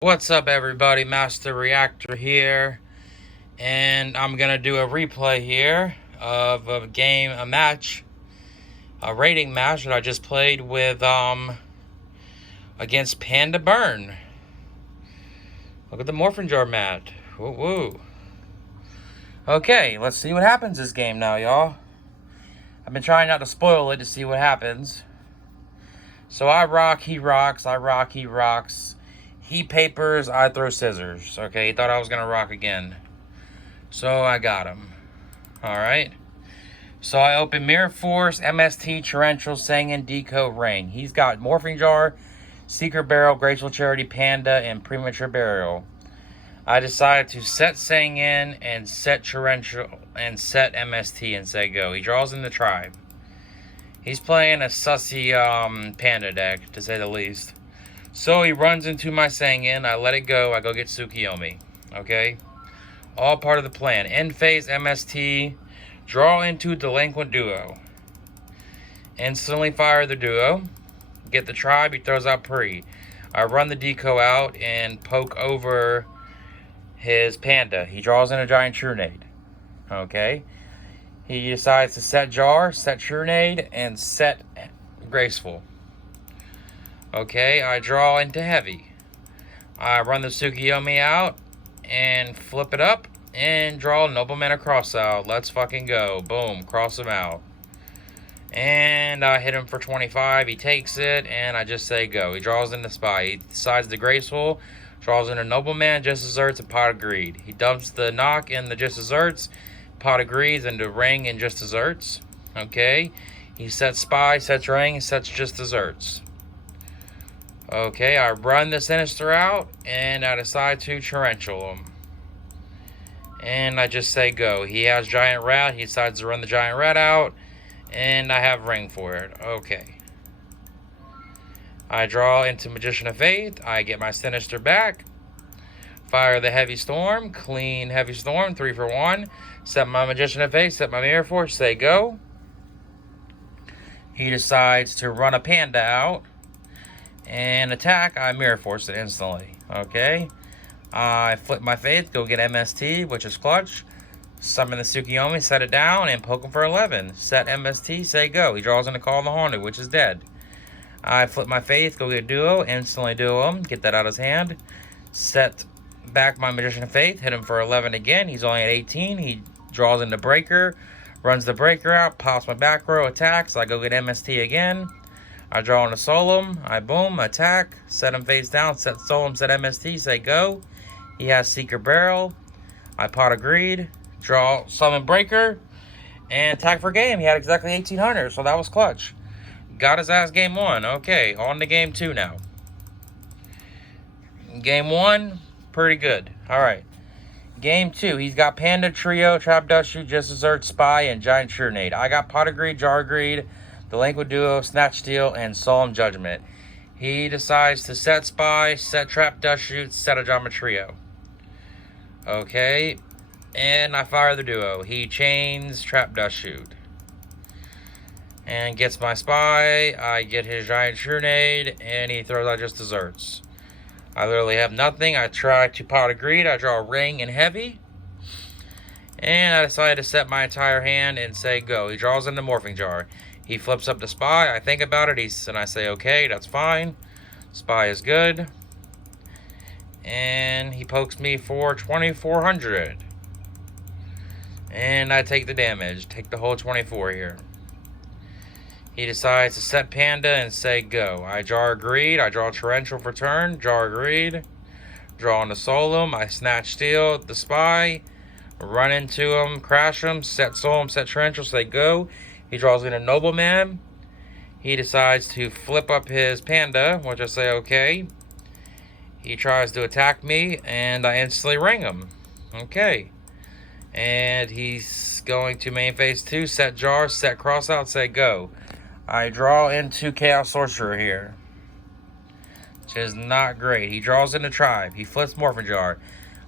What's up, everybody? Master Reactor here, and I'm gonna do a replay here of a rating match that I just played with against Panda Burn. Look at the Morphin Jar mat. Woo woo. Okay, let's see what happens this game now, y'all. I've been trying not to spoil it to see what happens. So I rock, he rocks. I rock, he rocks. He papers, I throw scissors. Okay, he thought I was going to rock again. So I got him. Alright. So I open Mirror Force, MST, Torrential, Sangin, Deco, Ring. He's got Morphing Jar, Secret Barrel, Graceful Charity, Panda, and Premature Burial. I decided to set Sangin and set Torrential and set MST and say go. He draws in the tribe. He's playing a sussy Panda deck, to say the least. So he runs into my Sangin, I let it go, I go get Tsukiyomi. Okay? All part of the plan. End phase MST, draw into Delinquent Duo. Instantly fire the Duo. Get the tribe, he throws out Pre. I run the Deco out and poke over his Panda. He draws in a giant Trunade. Okay? He decides to set Jar, set Trunade, and set Graceful. Okay, I draw into Heavy. I run the Tsukiyomi out and flip it up and draw Nobleman across out. Let's fucking go. Boom, cross him out. And I hit him for 25. He takes it and I just say go. He draws into Spy. He decides the Graceful, draws in a Nobleman, Just Desserts, and Pot of Greed. He dumps the knock in the Just Desserts, Pot of Greed, into Ring and Just Desserts. Okay, he sets Spy, sets Ring, sets Just Desserts. Okay, I run the Sinister out, and I decide to Torrential him. And I just say go. He has Giant Rat, he decides to run the Giant Rat out, and I have Ring for it. Okay. I draw into Magician of Faith, I get my Sinister back, fire the Heavy Storm, clean Heavy Storm, 3 for 1, set my Magician of Faith, set my Mirror Force, say go. He decides to run a Panda out, and attack, I Mirror Force it instantly. Okay. I flip my Faith, go get MST, which is clutch. Summon the Tsukiyomi, set it down, and poke him for 11. Set MST, say go. He draws into Call of the Haunted, which is dead. I flip my Faith, go get Duo, instantly Duo him, get that out of his hand. Set back my Magician of Faith, hit him for 11 again. He's only at 18. He draws into Breaker, runs the Breaker out, pops my back row, attacks. I go get MST again. I draw into Solemn, I boom, attack, set him face down, set Solemn, set MST, say go. He has Secret Barrel, I Pot of Greed, draw Summon Breaker, and attack for game. He had exactly 1800, so that was clutch. Got his ass game 1. Okay, on to game 2 now. Game 1, pretty good. Alright. Game 2, he's got Panda, Trio, Trap Dust Shoot, Just Desert, Spy, and Giant Trunade. I got Pot of Greed, Jar Greed, Delinquent Duo, Snatch Steal, and Solemn Judgment. He decides to set Spy, set Trap Dust Shoot, set a Drama Trio. Okay, and I fire the Duo. He chains Trap Dust Shoot. And gets my Spy, I get his Giant Trunade, and he throws out Just Desserts. I literally have nothing. I try to Pot of Greed, I draw Ring and Heavy. And I decide to set my entire hand and say go. He draws in the Morphing Jar. He flips up the Spy. I think about it. And I say, okay, that's fine. Spy is good. And he pokes me for 2400. And I take the damage. Take the whole 24 here. He decides to set Panda and say go. I Jar Greed. I draw Torrential for turn. Jar Greed. Draw into Solemn. I Snatch Steal the Spy. Run into him. Crash him. Set Solemn. Set Torrential. Say go. He draws in a Nobleman. He decides to flip up his Panda, which I say okay. He tries to attack me, and I instantly ring him. Okay. And he's going to main phase 2, set Jar, set Cross out, say go. I draw into Chaos Sorcerer here, which is not great. He draws into Tribe. He flips Morphin Jar.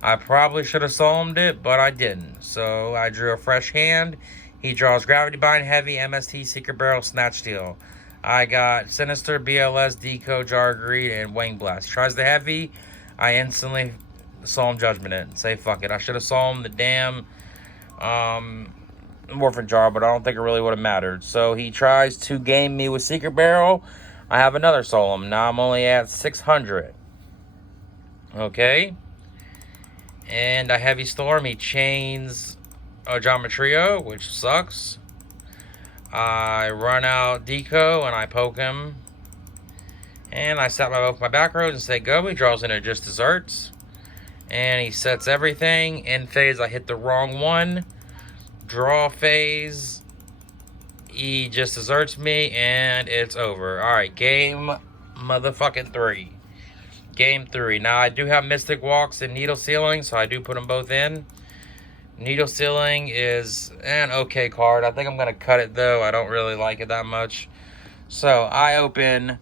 I probably should have solemned it, but I didn't. So I drew a fresh hand. He draws Gravity Bind, Heavy, MST, Secret Barrel, Snatch Steal. I got Sinister, BLS, Deco, Jar Greed, and Wing Blast. Tries the Heavy. I instantly Solemn Judgment it and say fuck it. I should have solemn the damn Morphin Jar, but I don't think it really would have mattered. So he tries to game me with Secret Barrel. I have another Solemn. Now I'm only at 600. Okay. And I Heavy Storm. He chains Geometrio, which sucks. I run out Deco and I poke him. And I set both my back rows and say go. He draws into Just Desserts. And he sets everything. In phase, I hit the wrong one. Draw phase. He Just Desserts me and it's over. Alright, game motherfucking 3. Game 3. Now, I do have Mystic Walks and Needle Sealing, so I do put them both in. Needle Sealing is an okay card. I think I'm going to cut it, though. I don't really like it that much. So, I open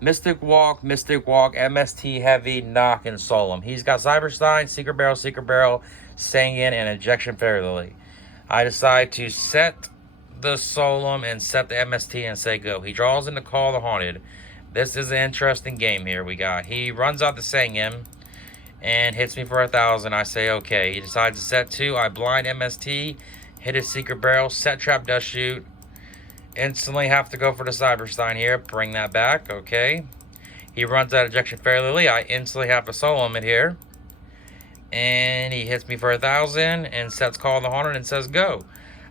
Mystic Walk, MST Heavy, Knock, and Solemn. He's got Cyberstein, Secret Barrel, Sanguine, and Injection Fairy Lily. I decide to set the Solemn and set the MST and say go. He draws into Call the Haunted. This is an interesting game here we got. He runs out the Sanguine and hits me for 1,000. I say okay. He decides to set 2. I blind MST, hit his Secret Barrel, set Trap Dust Shoot. Instantly have to go for the Cyberstein here. Bring that back. Okay. He runs out Injection Fairy Lily. I instantly have to Solemn it here. And he hits me for 1,000 and sets Call the Haunted and says go.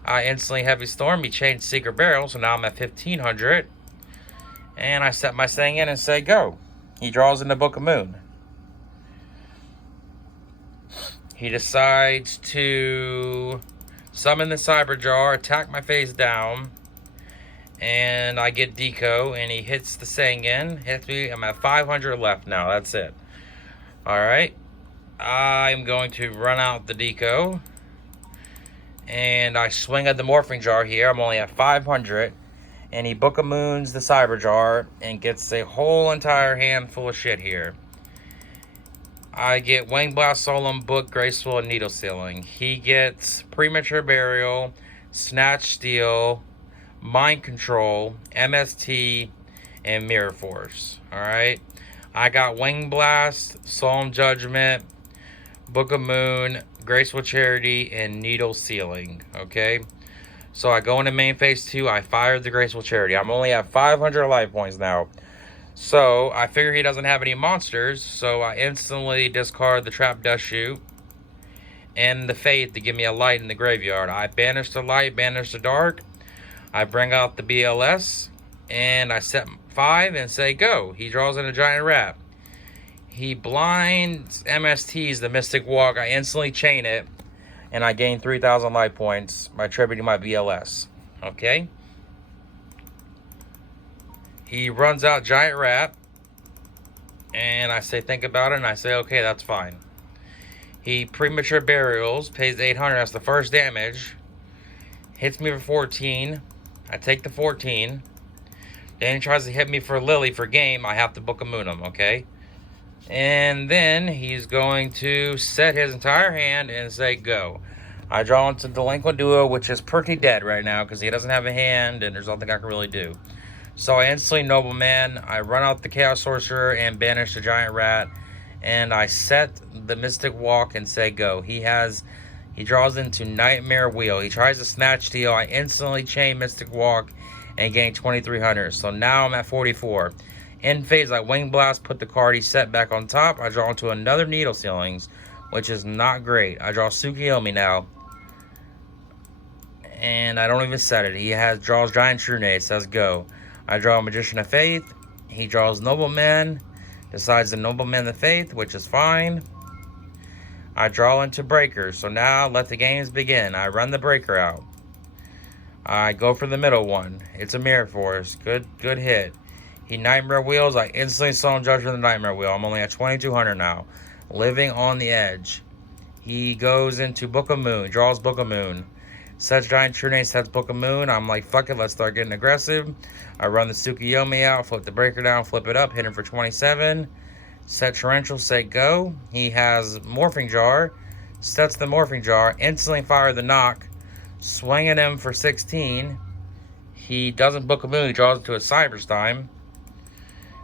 I instantly Heavy Storm. He changed Secret Barrel, so now I'm at 1,500. And I set my thing in and say go. He draws in the Book of Moon. He decides to summon the Cyber Jar, attack my face down. And I get Deco, and he hits the Sanguine. Hits me. I'm at 500 left now. That's it. Alright. I'm going to run out the Deco. And I swing at the Morphing Jar here. I'm only at 500. And he Book of Moons the Cyber Jar and gets a whole entire hand full of shit here. I get Wing Blast, Solemn, Book, Graceful, and Needle Sealing. He gets Premature Burial, Snatch Steal, Mind Control, MST, and Mirror Force. Alright? I got Wing Blast, Solemn Judgment, Book of Moon, Graceful Charity, and Needle Sealing. Okay? So I go into main phase 2. I fired the Graceful Charity. I'm only at 500 life points now. So I figure he doesn't have any monsters. So I instantly discard the Trap Dust Shoot and the Faith to give me a light in the graveyard. I banish the light, banish the dark. I bring out the BLS. And I set 5 and say go. He draws in a Giant Rat. He blinds MSTs the Mystic Walk. I instantly chain it. And I gain 3,000 life points by tributing my BLS. Okay? He runs out Giant Rat. And I say think about it. And I say okay, that's fine. He Premature Burials. Pays 800. That's the first damage. Hits me for 14. I take the 14. Then he tries to hit me for Lily for game. I have to Book of Moon him. Okay? And then he's going to set his entire hand and say go. I draw into Delinquent Duo, which is pretty dead right now because he doesn't have a hand and there's nothing I can really do. So I instantly Nobleman. I run out the Chaos Sorcerer and banish the Giant Rat. And I set the Mystic Walk and say go. He draws into Nightmare Wheel. He tries to Snatch Steal. I instantly chain Mystic Walk and gain 2,300. So now I'm at 44. In phase, I Wing Blast, put the card he set back on top. I draw into another Needle Sealings, which is not great. I draw Tsukiyomi now. And I don't even set it. He draws Giant Trunade, says go. I draw Magician of Faith. He draws Nobleman. Decides to Nobleman the Faith, which is fine. I draw into Breakers. So now let the games begin. I run the Breaker out. I go for the middle one. It's a Mirror Force. Good hit. He Nightmare Wheels. I instantly Solemn Judgment the Nightmare Wheel. I'm only at 2,200 now. Living on the edge. He goes into Book of Moon. Draws Book of Moon. Sets Giant Trunade. Sets Book of Moon. I'm like, fuck it. Let's start getting aggressive. I run the Tsukiyomi out. Flip the Breaker down. Flip it up. Hit him for 27. Set Torrential. Say go. He has Morphing Jar. Sets the Morphing Jar. Instantly fire the Knock. Swinging him for 16. He doesn't Book of Moon. He draws into a Cyberstein.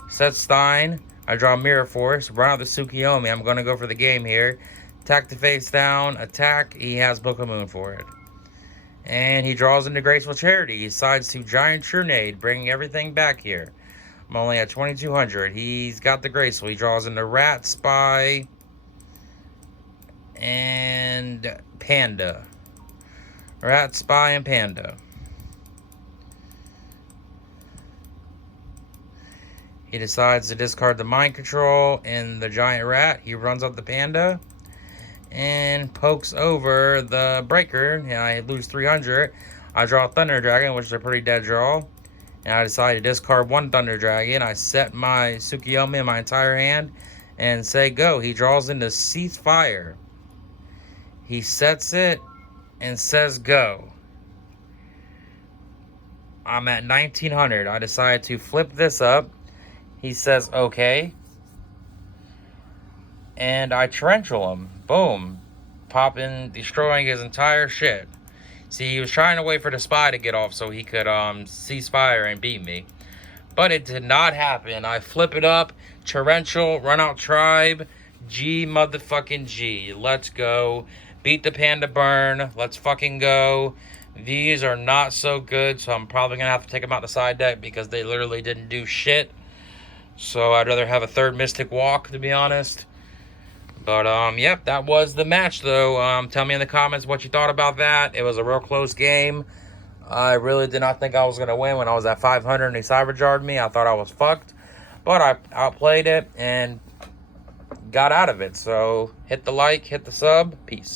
Sets Stein. I draw Mirror Force, run out the Tsukiyomi. I'm going to go for the game here. Attack the face down, attack. He has Book of Moon for it. And he draws into Graceful Charity. He decides to Giant Trunade, bringing everything back here. I'm only at 2,200. He's got the Graceful. He draws into Rat, Spy, and Panda. Rat, Spy, and Panda. He decides to discard the Mind Control and the Giant Rat. He runs up the Panda and pokes over the Breaker. And I lose 300. I draw Thunder Dragon, which is a pretty dead draw. And I decide to discard one Thunder Dragon. I set my Tsukiyomi in my entire hand and say go. He draws into Ceasefire. He sets it and says go. I'm at 1,900. I decide to flip this up. He says, okay. And I torrential him. Boom. Popping, destroying his entire shit. See, he was trying to wait for the Spy to get off so he could cease fire and beat me. But it did not happen. I flip it up. Torrential, run out Tribe. G motherfucking G. Let's go. Beat the Panda burn. Let's fucking go. These are not so good, so I'm probably going to have to take them out the side deck because they literally didn't do shit. So I'd rather have a third Mystic Walk, to be honest. But, yep, that was the match, though. Tell me in the comments what you thought about that. It was a real close game. I really did not think I was going to win when I was at 500 and he cyberjarred me. I thought I was fucked. But I outplayed it and got out of it. So hit the like, hit the sub. Peace.